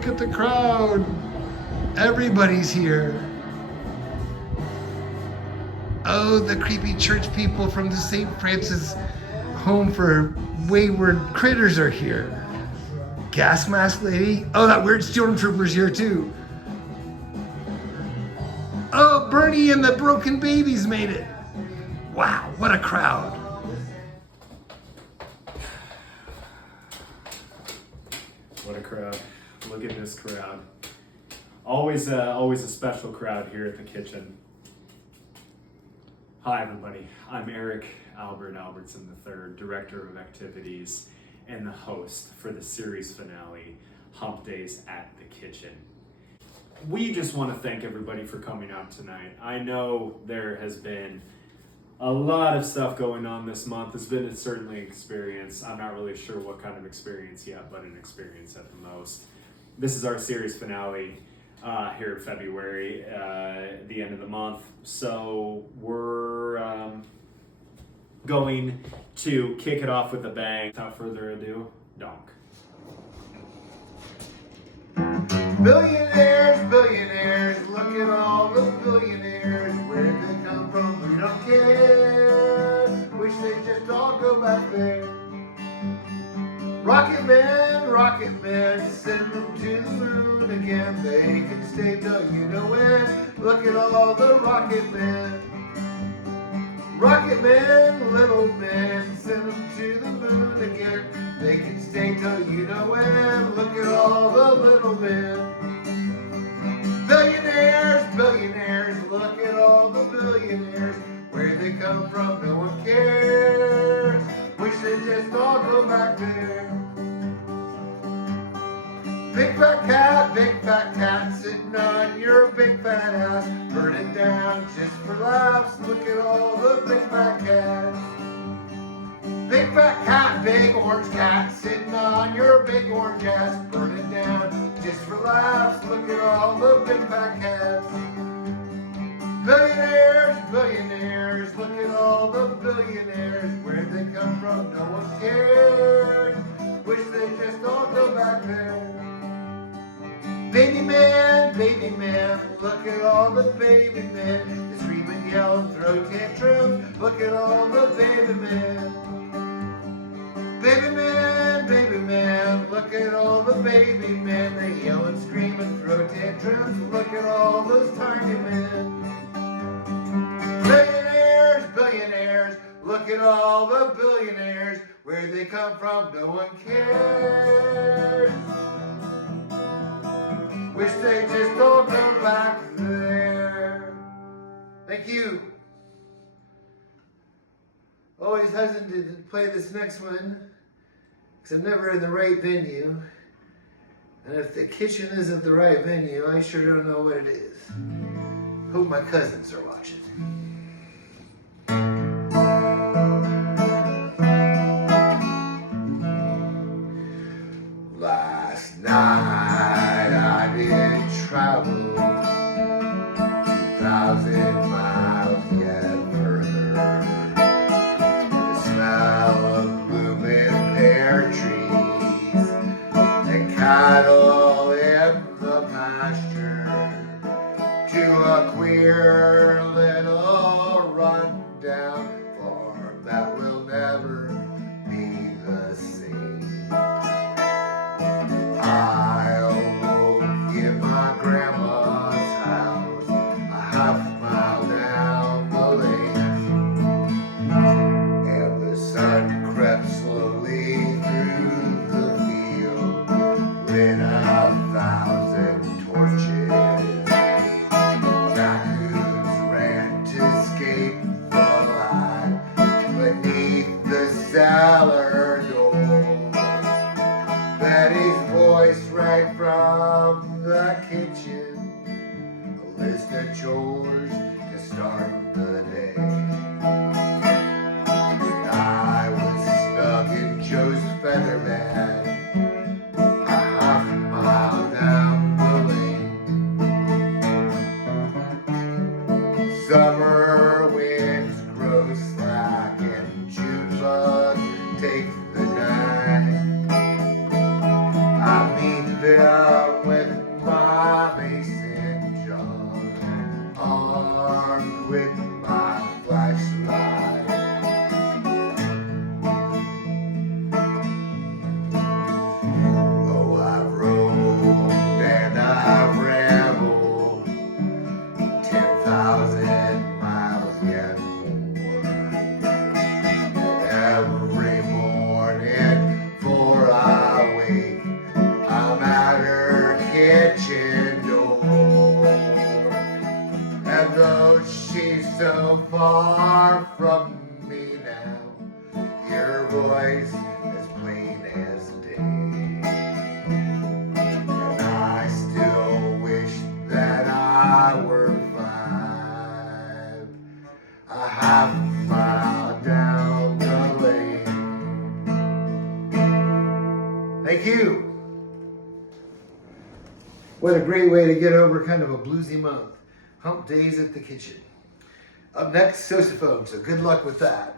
look at the crowd. Everybody's here. Oh, the creepy church people from the St. Francis Home for Wayward Critters are here. Gas mask lady. Oh, that weird stormtrooper's here too. Oh, Bernie and the broken babies made it. Wow, what a crowd. What a crowd. Look at this crowd. Always a special crowd here at the kitchen. Hi everybody, I'm Eric Albert Albertson III, Director of Activities and the host for the series finale, Hump Days at the Kitchen. We just want to thank everybody for coming out tonight. I know there has been a lot of stuff going on this month. It's been certainly an experience. I'm not really sure what kind of experience yet, but an experience at the most. This is our series finale here in February, the end of the month. So we're going to kick it off with a bang. Without further ado, donk. Billionaires, billionaires, look at all the billionaires. Where they come from, we don't care. Wish they'd just all go back there. Rocket man, send them to the moon again. They can stay till you know when. Look at all the rocket men. Rocket man, little men, send them to the moon again. They can stay till you know when. Look at all the little men. Billionaires, billionaires, look at all the billionaires. Where they come from, no one cares. Wish they'd just all go back there. Big fat cat, sitting on your big fat ass. Burn it down just for laughs. Look at all the big fat cats. Big fat cat, big orange cat, sitting on your big orange ass. Burn it down just for laughs. Look at all the big fat cats. Billionaires, billionaires, look at all the billionaires. Where they come from, no one cares. Wish they just all go back there. Baby man, look at all the baby men. They scream and yell and throw tantrums. Look at all the baby men. Baby man, look at all the baby men. They yell and scream and throw tantrums. Look at all those tiny men. Billionaires, billionaires, look at all the billionaires. Where they come from, no one cares. Wish they just all go back there. Thank you. Always hesitant to play this next one because I'm never in the right venue. And if the kitchen isn't the right venue, I sure don't know what it is. Hope my cousins are watching. Last night I did travel 2,000 miles yet further. The smell of blooming pear trees and cattle in the pasture to a queer little rundown farm that will never be the same. I awoke in my grandma's house, a half mile down the lane, and the sun crept slowly through the field when I Thank you. What a great way to get over kind of a bluesy month. Hump days at the kitchen. Up next, sousaphone, so good luck with that.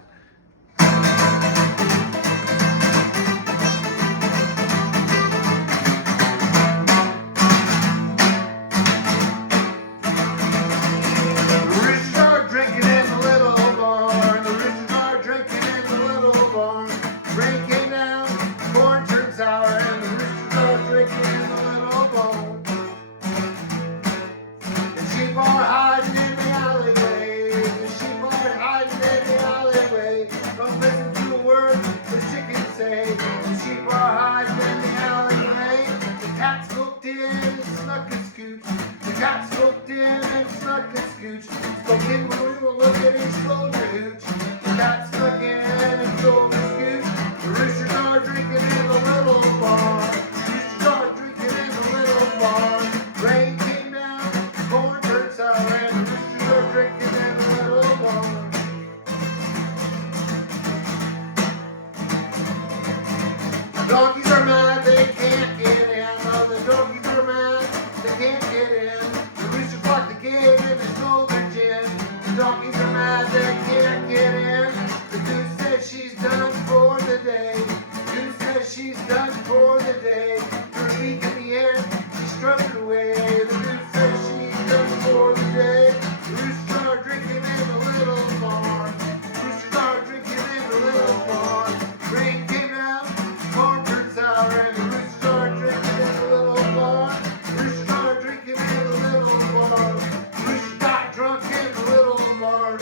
Donkeys are mad, they can't get in. Oh, the donkeys are mad, they can't get in. The roosters block the gate and they stole their gin. The donkeys are mad, they can't get in. The goose says she's done for the day. The goose says she's done for the day. For a week in the end, she strutted away. The goose says she's done for the day. The roosters are drinking in the little barn. The roosters are drinking in the little barn. Rain came down, corn turned sour, and the roosters are drinking in the little barn. The roosters are drinking in the little barn. The roosters got drunk in the little barn.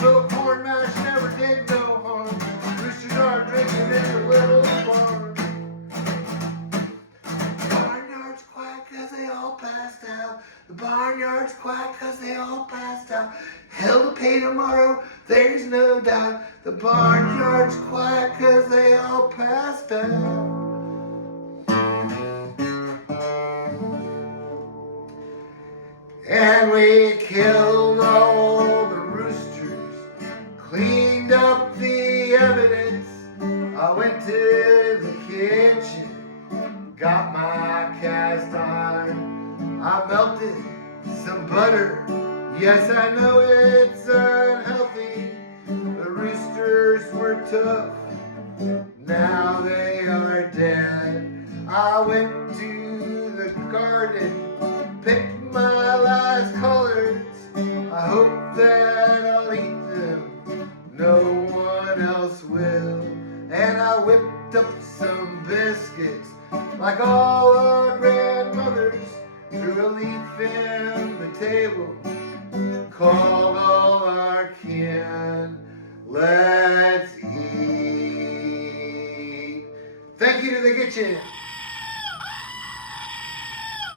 Little corn mash never did no harm. The roosters are drinking in the little barn. The barnyard's quiet 'cause they all passed out. The barnyard's quiet 'cause they all passed out. Hell to pay tomorrow, there's no doubt. The barnyard's quiet 'cause they all passed out. And we killed all the roosters, cleaned up the evidence. I went to the kitchen, got my cast iron. I melted some butter. Yes, I know it's unhealthy. The roosters were tough. Now they are dead. I went to the garden, picked my last colors. I hope that I'll eat them. No one else will. And I whipped up some biscuits like all our grandmothers. Threw a leaf in the table, called all our kin. Let's eat. Thank you to the kitchen.